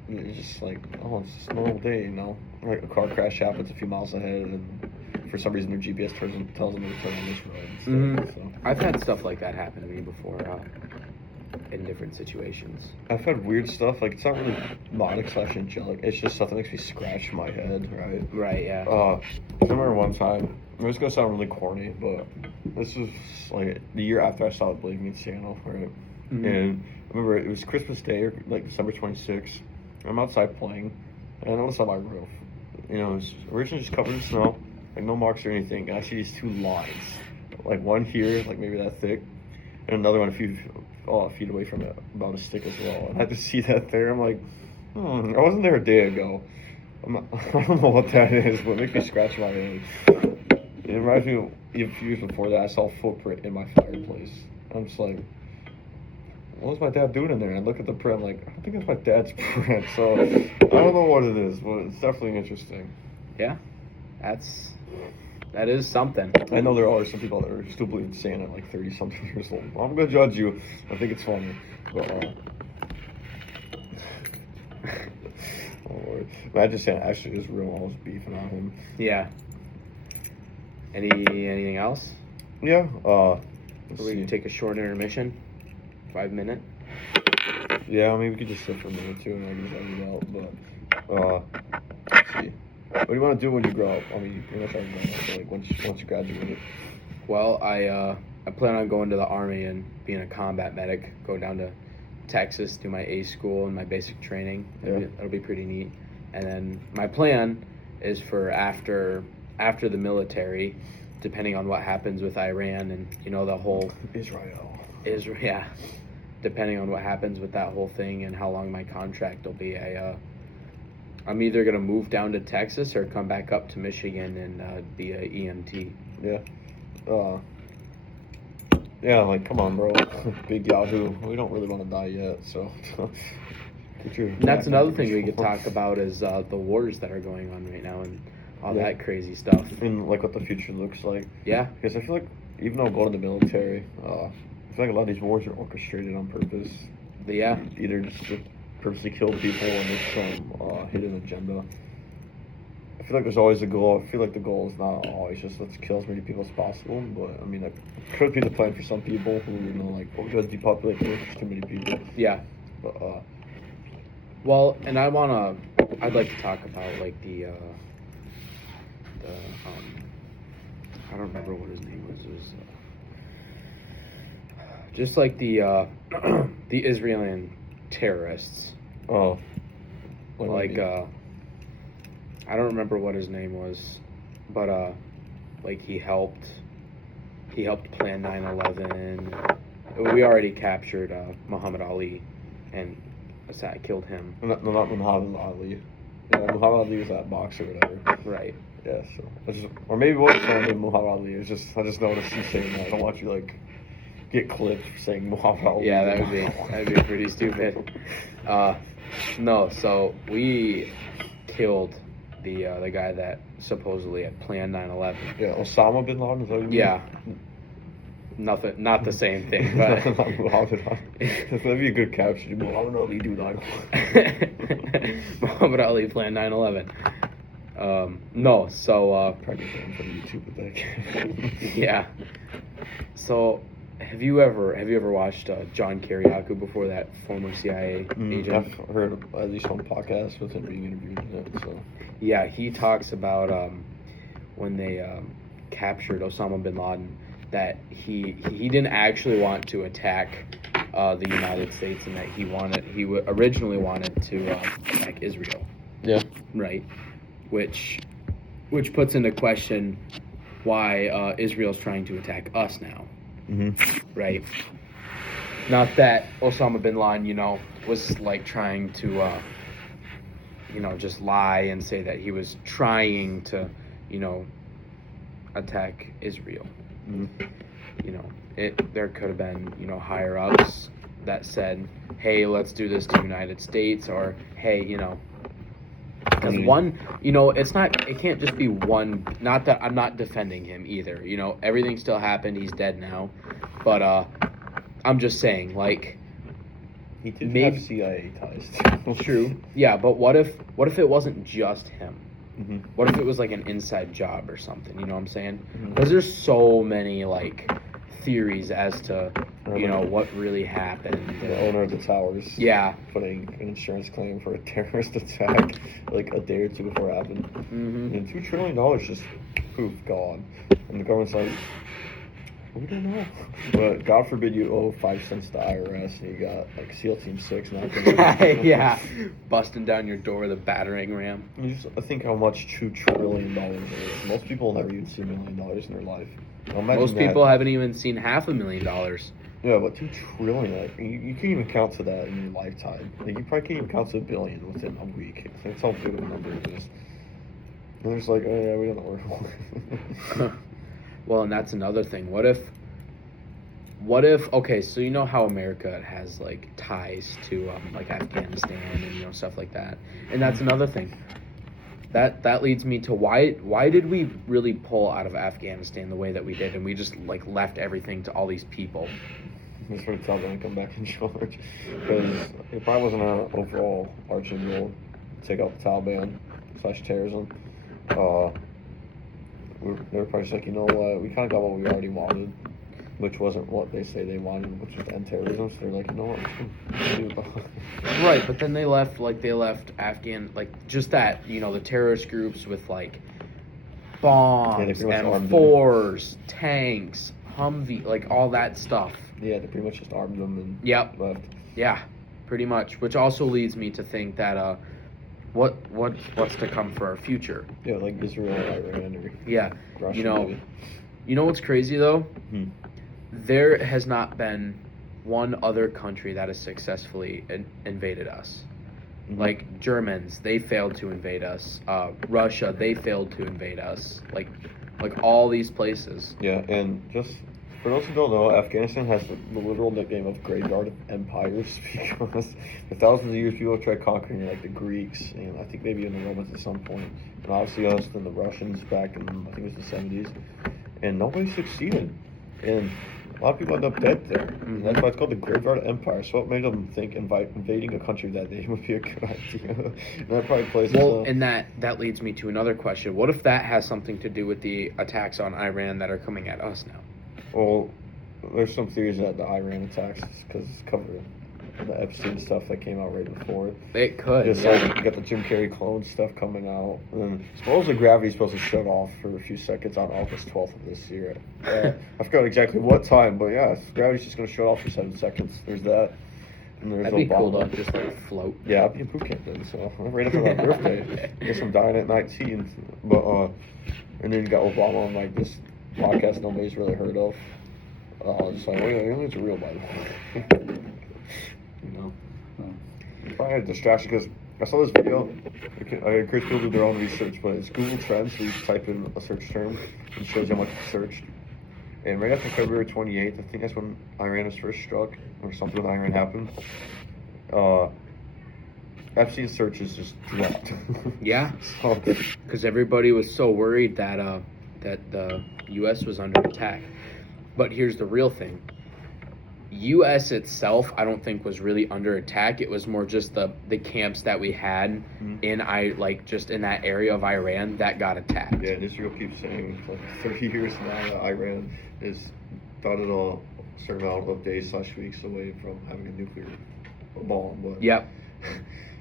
it's just like, oh, it's just a normal day, you know. Like a car crash happens a few miles ahead, and for some reason their GPS tells them to turn on this road instead. Mm-hmm. So. I've had stuff like that happen to me before. In different situations. I've had weird stuff, like it's not really demonic / angelic, it's just stuff that makes me scratch my head, right? Right, yeah. I remember one time, it was gonna sound really corny, but this was like the year after I saw Believe Me Santa, right? Mm-hmm. And I remember it was Christmas Day, or like December 26th. I'm outside playing, and I noticed on my roof, you know, it was originally just covered in snow, like no marks or anything, and I see these two lines, like one here, like maybe that thick, and another one a few feet away from it, about a stick as well. And I had to see that there. I'm like, I wasn't there a day ago. I don't know what that is, but it makes me scratch my head. It reminds me of a few years before that, I saw a footprint in my fireplace. I'm just like, what was my dad doing in there? And I look at the print, I'm like, I think it's my dad's print. So I don't know what it is, but it's definitely interesting. Yeah, that is something. I know there are some people that are still believe in Santa at like 30-something years old. Well, I'm going to judge you. I think it's funny. But, oh, Lord. Imagine Santa actually is real. I was beefing on him. Yeah. Anything else? Yeah. We can take a short intermission. 5 minute. Yeah, maybe we could just sit for a minute or two and I can edit it out. But, let's see. What do you want to do when you grow up? I mean, you're not talking about that, like once you graduate. Well, I plan on going to the Army and being a combat medic, go down to Texas, do my A school and my basic training. That'll be pretty neat. And then my plan is for after the military, depending on what happens with Iran and, you know, the whole... Israel, yeah. Depending on what happens with that whole thing and how long my contract will be, I'm either going to move down to Texas or come back up to Michigan and be a EMT. Yeah. Yeah, like, come on, bro. Big Yahoo. We don't really want to die yet, so... And that's another thing we could talk about is the wars that are going on right now and all that crazy stuff. And, like, what the future looks like. Yeah. Because I feel like, even though I'm going to the military, I feel like a lot of these wars are orchestrated on purpose. Yeah. Either just to purposely kill people and there's some hidden agenda. I feel like there's always a goal. I feel like the goal is not always just let's kill as many people as possible, but I mean, that could be the plan for some people who, you know, like, we're going to depopulate the earth, there's too many people. Yeah. But, well, and I'd like to talk about, like, the I don't remember what his name was. It was just like the Israeli terrorists. Oh. Like, I don't remember what his name was, but, like, he helped plan 9/11. We already captured Muhammad Ali, and Assad killed him. Not Muhammad Ali. Yeah, Muhammad Ali was that boxer or whatever. Right. Yeah, so or maybe what was his name, Muhammad Ali. I just noticed you saying that. I don't want you to, like, get clipped for saying Muhammad Ali. Yeah, that'd be pretty stupid. No, so we killed the guy that supposedly had planned 9/11. Yeah, Osama bin Laden, is that what you mean? Yeah. Not the same thing, but Muhammad Ali. That'd be a good caption. Muhammad Ali do 9/11. Muhammad Ali planned 9/11. No, so probably from YouTube with that. yeah. So have you ever watched John Kiriakou before, that former CIA agent? I've heard of at least one podcast with him being interviewed in it. So yeah, he talks about when they captured Osama bin Laden, that he didn't actually want to attack the United States, and that he originally wanted to attack Israel. Yeah. Right. Which Which puts into question why Israel's trying to attack us now. Right? Not that Osama bin Laden, was like trying to, just lie and say that he was trying to, attack Israel. There could have been, higher ups that said, hey, let's do this to the United States, or hey, because it can't just be one. Not that I'm not defending him either. Everything still happened. He's dead now. But I'm just saying, like, he did have CIA ties. True. Yeah, but what if it wasn't just him? What if it was like an inside job or something? You know what I'm saying? Because there's so many like theories as to what really happened. The owner of the towers. Yeah. Putting an insurance claim for a terrorist attack like a day or two before it happened. And $2 trillion just poof gone. And the government's like, we don't know. But God forbid you owe 5 cents to IRS and you got like SEAL Team 6 now. Yeah. Busting down your door with a battering ram. I think how much $2 trillion is. Most people never even see $1 million in their life. Most people haven't even seen $500,000. Yeah, but $2 trillion, like, you can't even count to that in your lifetime. Like, you probably can't even count to $1 billion within a week. That's how big of a number it is. And they're just like, oh yeah, we don't know where. Well, and that's another thing. What if, okay, so you know how America has, like, ties to, like, Afghanistan and, stuff like that. And that's another thing. That leads me to why did we really pull out of Afghanistan the way that we did, and we just, like, left everything to all these people? That's where the Taliban come back in charge. Because it probably wasn't our overall arching goal to take out the Taliban / terrorism. They were probably just like, you know what, we kind of got what we already wanted, which wasn't what they say they wanted, which was to end terrorism. So they're like, you know what, let's do it. Right, but then they left Afghan, like, just that, the terrorist groups with, like, bombs, M4s, tanks, Humvee, like, all that stuff. Yeah, they pretty much just armed them and left. Yeah, pretty much, which also leads me to think that, what's to come for our future? Yeah, like Israel, Iran, or Russia, maybe. You know what's crazy though? There has not been one other country that has successfully invaded us. Like Germans, they failed to invade us. Russia, they failed to invade us. Like all these places. Yeah, and just for those who don't know, Afghanistan has the literal nickname of Graveyard of Empires because for thousands of years people have tried conquering like the Greeks and I think maybe even the Romans at some point, and obviously us and the Russians back in I think it was the 70s, and nobody succeeded, and a lot of people end up dead there. And that's why it's called the Graveyard of Empires. So what made them think invading a country that day would be a good idea? And that probably plays. Well, and that leads me to another question. What if that has something to do with the attacks on Iran that are coming at us now? Well, there's some theories that the Iran attacks because it's covered the Epstein stuff that came out right before. It could. Just like you got the Jim Carrey clone stuff coming out, and supposedly gravity's supposed to shut off for a few seconds on August 12th of this year. I forgot exactly what time, but yeah, gravity's just gonna shut off for 7 seconds. There's that. And there's That'd be Obama. cool to just like float. Yeah, I'll be in boot camp then, so right after my birthday. I guess I'm dying at 19. But and then you got Obama on like this podcast nobody's really heard of. Just like, well, aliens are real, by the way. Probably a distraction because I saw this video. I encourage people to do their own research, but it's Google Trends. So you just type in a search term and it shows you how much you searched. And right after February 28th, I think that's when Iran was first struck, or something with Iran happened. Epstein searches just dropped. Yeah, because everybody was so worried that the U.S. was under attack. But here's the real thing. U.S. itself, I don't think was really under attack. It was more just the camps that we had in just in that area of Iran that got attacked. Yeah, and Israel keeps saying it's like 30 years now that Iran is thought it a certain amount of days / weeks away from having a nuclear bomb. But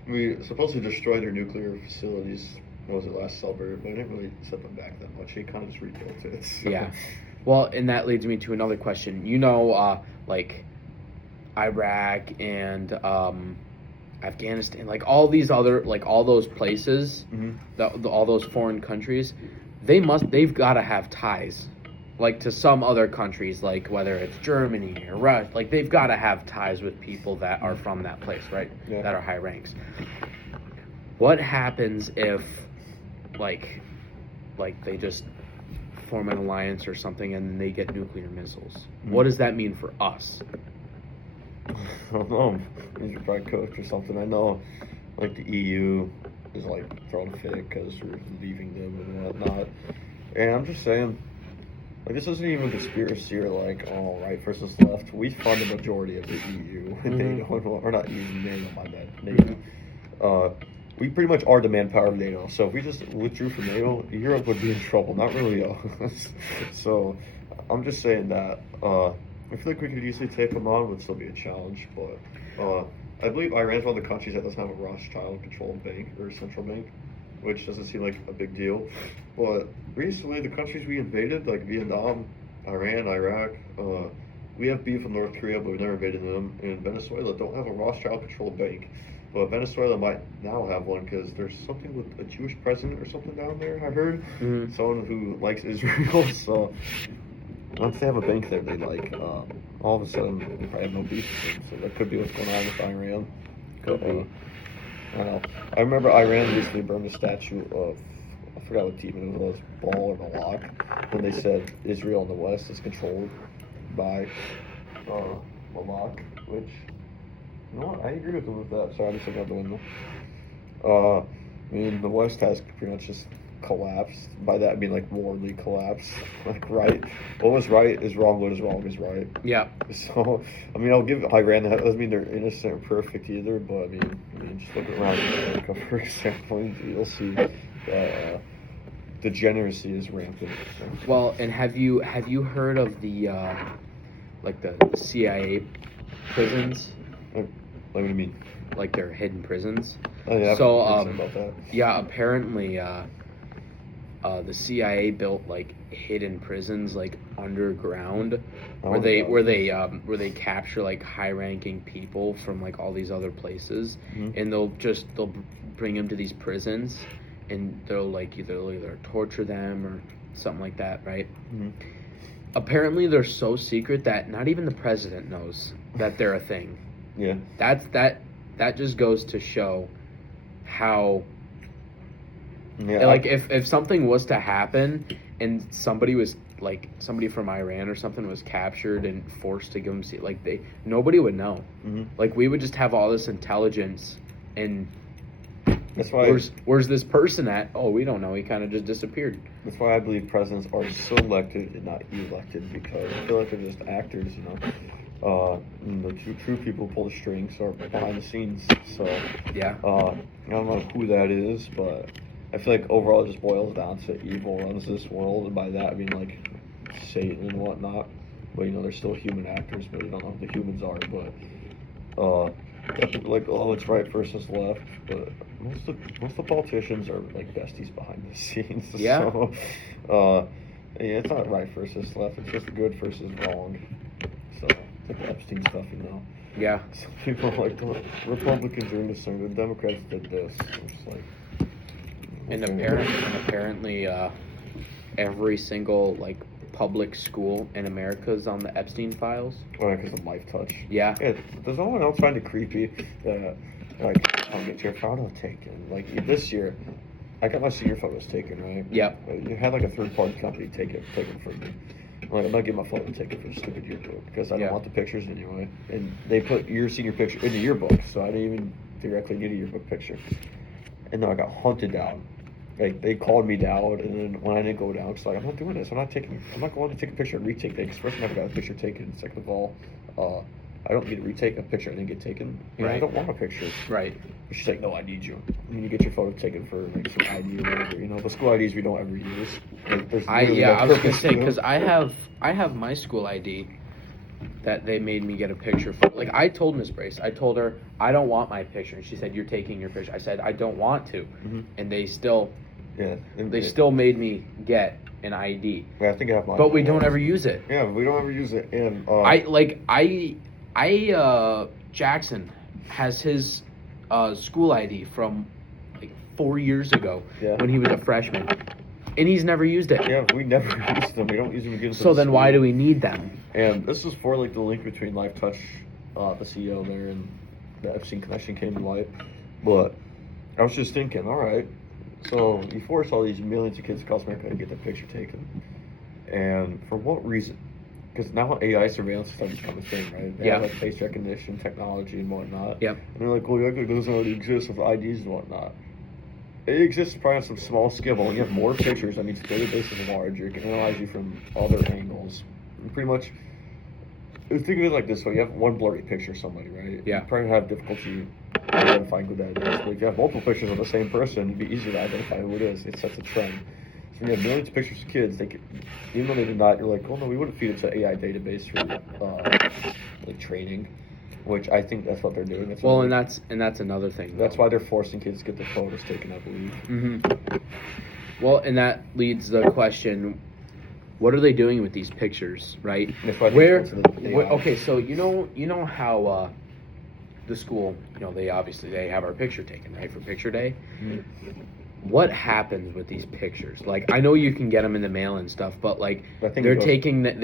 we supposedly destroyed their nuclear facilities. What was it, last summer? But I didn't really set them back that much. They kind of just rebuilt it. So. Yeah. Well, and that leads me to another question. Like Iraq and Afghanistan, like all these other, like all those places, all those foreign countries, they've got to have ties, like to some other countries, like whether it's Germany or Russia, like they've got to have ties with people that are from that place, right? Yeah. That are high ranks. What happens if, like they just form an alliance or something and they get nuclear missiles? What does that mean for us? I don't know. You should probably coach or something. I know, like, the EU is, like, throwing a fit because we're leaving them and whatnot. And I'm just saying, like, this isn't even a conspiracy or, like, oh, right versus left. We fund the majority of the EU. And they don't, or not EU, NATO, my bad. NATO. We pretty much are the manpower of NATO. So if we just withdrew from NATO, Europe would be in trouble. Not really us. So I'm just saying that. I feel like we could easily take them on, would still be a challenge, but I believe Iran's one of the countries that doesn't have a Rothschild-controlled bank or central bank, which doesn't seem like a big deal. But recently, the countries we invaded, like Vietnam, Iran, Iraq, we have beef with North Korea, but we've never invaded them. And Venezuela don't have a Rothschild-controlled bank, but Venezuela might now have one because there's something with a Jewish president or something down there. I heard someone who likes Israel, so. Once they have a bank there, they like all of a sudden they probably have no beef with them. So that could be what's going on with Iran. Could be. I don't know. I remember Iran recently burned a statue of, I forgot what team it was, Ball or Malak, when they said Israel in the West is controlled by Malak, which, you know what, I agree with them with that. Sorry, I just looked out the window. I mean, the West has pretty much just collapsed. By that I mean like morally collapsed. Like, right, what was right is wrong, what is wrong is right. Yeah. So I mean, I'll give Iran that. Doesn't mean they're innocent or perfect either, but I mean just look around America, for example, you'll see that degeneracy is rampant. Well, and have you heard of the like the CIA prisons? What do you mean? Like they're hidden prisons. Oh, yeah, So about that. yeah, apparently the CIA built like hidden prisons like underground where they capture like high-ranking people from like all these other places, and they'll bring them to these prisons, and they'll either torture them or something like that, right? Apparently they're so secret that not even the president knows that they're a thing. Yeah. That just goes to show how, yeah, like, if something was to happen and somebody from Iran or something was captured and forced to give them, like, nobody would know. Like, we would just have all this intelligence, and that's why where's this person at? Oh, we don't know. He kind of just disappeared. That's why I believe presidents are selected and not elected, because I feel like they're just actors, you know. The true people pull the strings or behind the scenes. So yeah, I don't know who that is, but I feel like overall it just boils down to evil runs this world, and by that I mean like Satan and whatnot. But you know, they're still human actors, but you don't know who the humans are. But like, oh, it's right versus left. But most of the politicians are like besties behind the scenes. Yeah. So yeah, it's not right versus left. It's just good versus wrong. So. Like the Epstein stuff, you know. Yeah. Some people are like, the Republicans are innocent, the Democrats did this. It's like, and apparently, every single like public school in America is on the Epstein files. Oh, yeah, because of Life Touch. Yeah. There's no one else find it creepy that like, I'll get your photo taken. Like this year, I got my senior photos taken, right? Yeah. You had like a third-party company take it from me. Like, I'm not getting my photo taken for the stupid yearbook because I don't want the pictures anyway. And they put your senior picture in the yearbook, so I didn't even directly need a yearbook picture. And then I got hunted down. Like, they called me down, and then when I didn't go down, it's like, I'm not doing this. I'm not going to take a picture and retake things. First, I never got a picture taken. Second of all, I don't need to retake a picture I didn't get taken. And I don't want a picture. Right. She's like, no, I need you. You need to get your photo taken for like some ID or whatever. You know, the school IDs we don't ever use. Like, I was gonna say, because I have my school ID that they made me get a picture for. Like, I told Miss Brace, I told her I don't want my picture, and she said, you're taking your picture. I said I don't want to, and they still still made me get an ID. Yeah, I think I have mine. But we don't ever use it. Yeah, we don't ever use it. And Jackson has his school ID from like 4 years ago Yeah. when he was a freshman, and he's never used it. Yeah, we never use them. We don't use them again. So then why do we need them? And this is for like the link between LifeTouch, the CEO there, and the Epstein connection came to light. But I was just thinking, all right, so you force all these millions of kids across America to get their picture taken, and for what reason? Because now AI surveillance is starting to become a thing, right? They have like face recognition technology and whatnot. Yep. And they're like, well, it doesn't already exist with IDs and whatnot. It exists probably on some small scale, but when you have more pictures, that means the database is larger. It can analyze you from other angles. And pretty much, think of it like this way: you have one blurry picture of somebody, right? Yeah. You probably have difficulty identifying who that is. But if you have multiple pictures of the same person, it'd be easier to identify who it is. It sets a trend. So when you have millions of pictures of kids, they could, even though they did not, you're like, oh no, we wouldn't feed it to an AI database for like training. Which I think that's what they're doing. That's well, and that's another thing. That's why they're forcing kids to get their photos taken, I believe. Mm-hmm. Well, and that leads the question: what are they doing with these pictures, right? Where? Okay, so you know how the school, they have our picture taken, right, for picture day. Mm-hmm. What happens with these pictures? Like, I know you can get them in the mail and stuff, but like they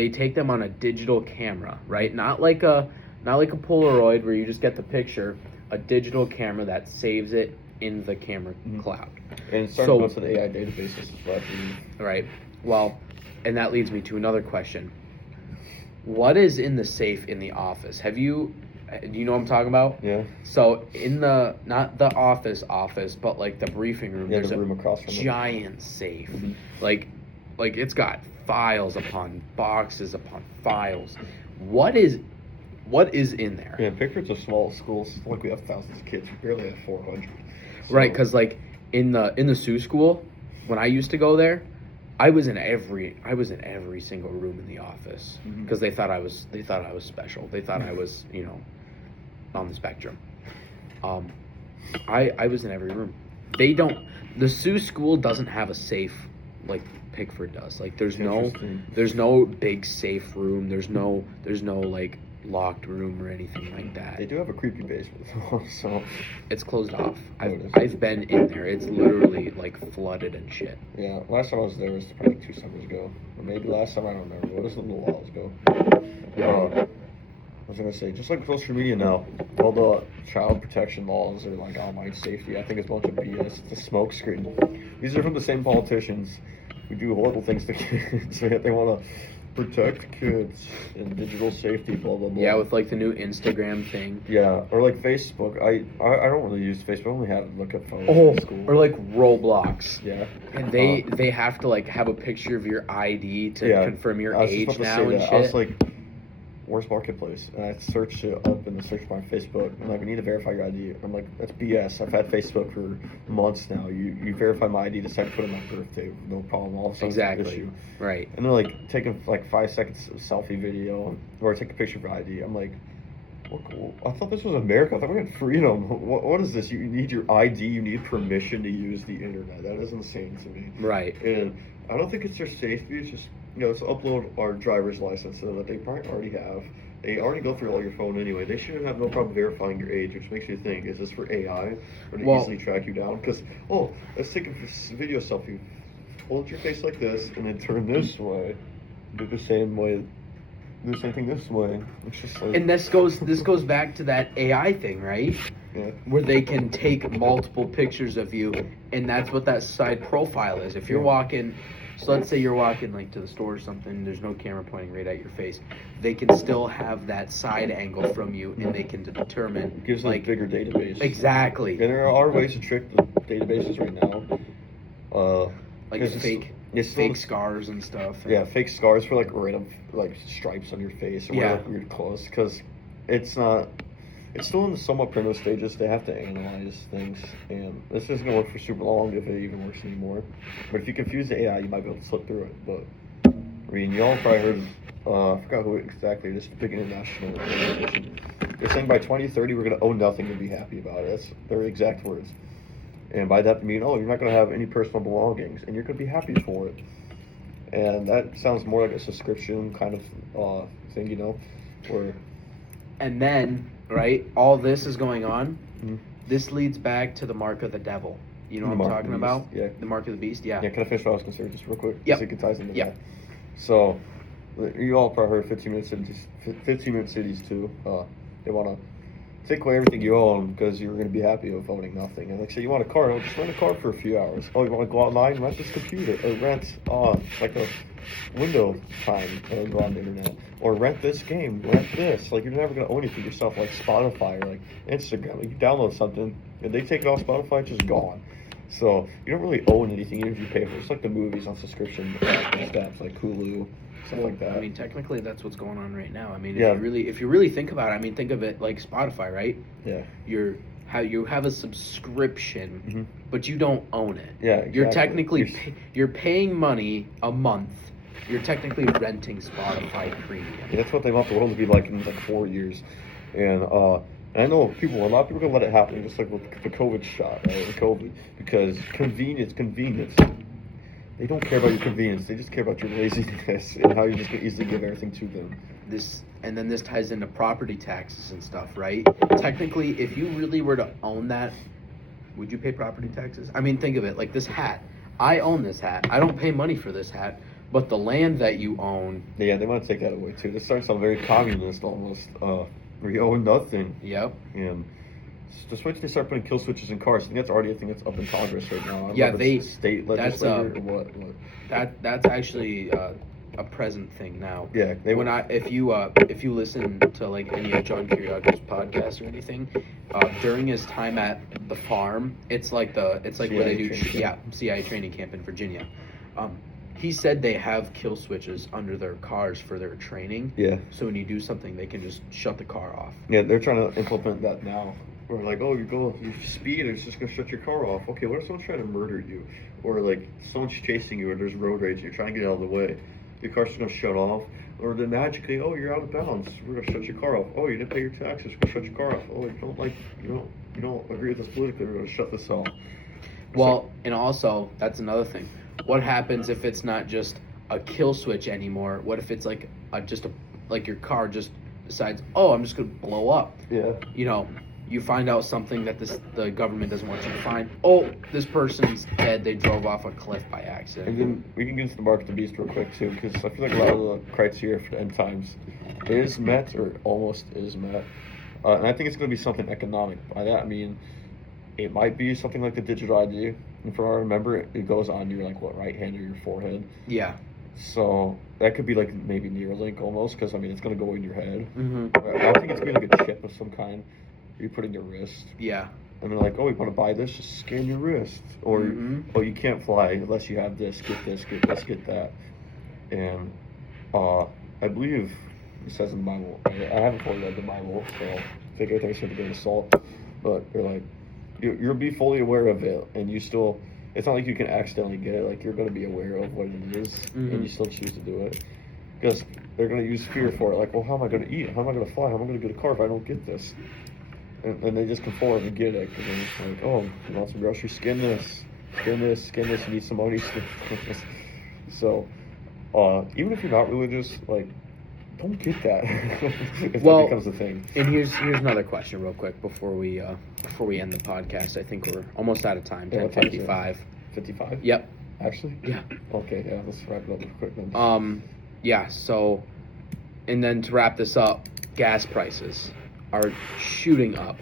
take them on a digital camera, right? Not like a Polaroid where you just get the picture, a digital camera that saves it in the camera cloud. And it's starting to go to the AI databases as well. Right. Well, and that leads me to another question. What is in the safe in the office? Do you know what I'm talking about? Yeah. So in not the office, but like the briefing room, there's the room across from giant safe. Mm-hmm. Like it's got files upon boxes upon files. What is in there? Yeah, picture it's a small school. Like we have thousands of kids. We barely have 400. So. Right, because like in the Sioux school, when I used to go there, I was in every single room in the office because they thought I was special. They thought I was on the spectrum. I was in every room. The Sioux school doesn't have a safe like Pickford does. Like there's no big safe room. There's no like locked room or anything like that. They do have a creepy basement, so it's closed off. I've been in there. It's literally like flooded and shit. Yeah, last time I was there was probably 2 summers ago, or maybe last time, I don't remember. It was a little while ago. I was gonna say, just like social media now, all the child protection laws are like online safety. I think it's a bunch of BS. It's a smoke screen. These are from the same politicians who do horrible things to kids. They want to protect kids and digital safety, blah blah blah. Yeah, with like the new Instagram thing. Yeah, or like Facebook. I don't really use Facebook. I only have to look at photos in school. Or like Roblox. Yeah. And they have to like have a picture of your ID to confirm your age now and shit. I was like, where's Marketplace? And I searched it up in the search bar on Facebook. I'm like, we need to verify your ID. I'm like, that's BS. I've had Facebook for months now. You verify my ID, decide to put in my birthday, no problem. All of a sudden, exactly. It's an issue. Right. And they're like taking like 5 seconds of selfie video or take a picture of your ID. I'm like, I thought this was America. I thought we had freedom. What is this? You need your ID. You need permission to use the internet. That is insane to me. Right. And I don't think it's their safety. It's just, it's upload our driver's license so that they probably already have. They already go through all your phone anyway. They shouldn't have no problem verifying your age, which makes you think, is this for AI or to easily track you down? Because, let's take a video selfie. Hold your face like this and then turn this way. Do the same way. Do the same thing this way. It's just like, and this goes back to that AI thing, right? Yeah. Where they can take multiple pictures of you, and that's what that side profile is. If you're walking, so let's say you're walking like to the store or something, there's no camera pointing right at your face. They can still have that side angle from you, and they can determine. It gives them a bigger database. Exactly. And there are ways to trick the databases right now. Like fake scars and stuff. Yeah, fake scars for like random like stripes on your face or like weird clothes, because it's still in the somewhat primitive stages. They have to analyze things, and this isn't gonna work for super long if it even works anymore. But if you confuse the AI, you might be able to slip through it. But I mean, y'all probably heard. I forgot who exactly. This big international organization. They're saying by 2030 we're gonna own nothing and be happy about it. That's their exact words. And by that I mean, you're not going to have any personal belongings, and you're going to be happy for it. And that sounds more like a subscription kind of thing, where... And then, right, all this is going on, This leads back to the mark of the devil. You know what I'm talking about? Yeah. The mark of the beast. Yeah. Yeah. Can I finish what I was going to say just real quick? Yep. So it ties into Yep. that. So, you all probably heard 15-minute cities. 15-minute cities too. They want to take away everything you own because you're going to be happy with owning nothing. And like, say you want a car, just rent a car for a few hours. Oh, you want to go online, rent this computer, or rent like a window time and go on the internet, or rent this game, rent this. Like, you're never going to own anything yourself, like Spotify or like Instagram. Like, you download something and they take it off Spotify, it's just gone. So you don't really own anything even if you pay for it. It's like the movies on subscription stamps, like Hulu. Stuff like that. I mean, technically, that's what's going on right now. I mean, Yeah. if you really think about it, I mean, think of it like Spotify, right? Yeah. You have a subscription, but you don't own it. Yeah, exactly. You're technically you're paying money a month. You're technically renting Spotify Premium. Yeah, that's what they want the world to be like in like 4 years, and I know a lot of people are gonna let it happen, just like with the COVID shot, right? The COVID, because convenience. They don't care about your convenience. They just care about your laziness and how you're just gonna easily give everything to them. This ties into property taxes and stuff, right? Technically, if you really were to own that, would you pay property taxes? I mean, think of it like this hat. I own this hat. I don't pay money for this hat, but the land that you own. Yeah, they want to take that away too. This starts sound very communist almost. Where you own nothing. Yep. And just wait till they start putting kill switches in cars. I think that's already a thing that's up in Congress right now. State legislature or what? That's actually a present thing now. Yeah. If you listen to like any of John Kiriakou's podcasts or anything, during his time at the farm, it's like where they do CIA training camp in Virginia. He said they have kill switches under their cars for their training. Yeah. So when you do something, they can just shut the car off. Yeah, they're trying to implement that now. Or like, oh, you speed, it's just gonna shut your car off. Okay, what if someone's trying to murder you, or like someone's chasing you, or there's road rage, and you're trying to get out of the way? Your car's just gonna shut off, or then magically, oh, you're out of bounds, we're gonna shut your car off. Oh, you didn't pay your taxes, we're gonna shut your car off. Oh, you don't agree with this politically, we're gonna shut this off. Well, and also that's another thing. What happens if it's not just a kill switch anymore? What if it's like your car just decides, oh, I'm just gonna blow up? Yeah. You know, you find out something that the government doesn't want you to find. Oh, this person's dead. They drove off a cliff by accident. And then we can get into the mark of the beast real quick too, because I feel like a lot of the criteria for the end times is met or almost is met, and I think it's going to be something economic. By that I mean, it might be something like the digital ID. And from what I remember, it goes on your right hand or your forehead. Yeah. So that could be like maybe Neuralink almost, because I mean it's going to go in your head. Mm-hmm. I think it's going to be like a chip of some kind. You put in your wrist. Yeah. And they're like, oh, you want to buy this? Just scan your wrist. Or, oh, you can't fly unless you have this, get this, get this, get that. And I believe it says in the Bible, I haven't fully read the Bible, so I think everything's going to go to salt. But they're like, you'll be fully aware of it, and you still, it's not like you can accidentally get it. Like, you're going to be aware of what it is, and you still choose to do it. Because they're going to use fear for it. Like, well, how am I going to eat? How am I going to fly? How am I going to get a car if I don't get this? And they just come forward and get it. And then it's like, oh, you want some groceries? Skin this. You need some money? Skin this. So, even if you're not religious, like, don't get that. If that becomes a thing. And here's another question, real quick, before we end the podcast. I think we're almost out of time. 10:55. 55? Yep. Actually? Yeah. Okay. Yeah. Let's wrap it up real quick then. Yeah. So, and then to wrap this up, gas prices are shooting up.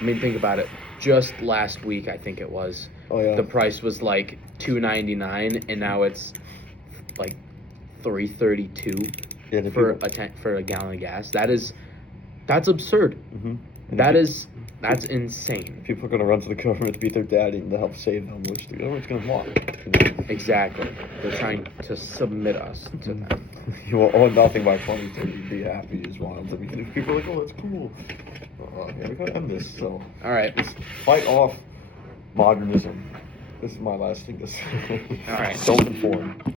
I mean, think about it. Just last week, I think it was. Oh yeah. The price was like $2.99, and now it's like $3.32 for a gallon of gas. That's absurd. Mm-hmm. That's insane. People are going to run to the government to beat their daddy to help save them, which the government's going to want. Exactly. They're trying to submit us to them. You will own nothing by 2030. Be happy is wild. I mean, people are like, oh, that's cool. Yeah, we got to end this. So, all right. Let's fight off modernism. This is my last thing to say. All right. Don't conform.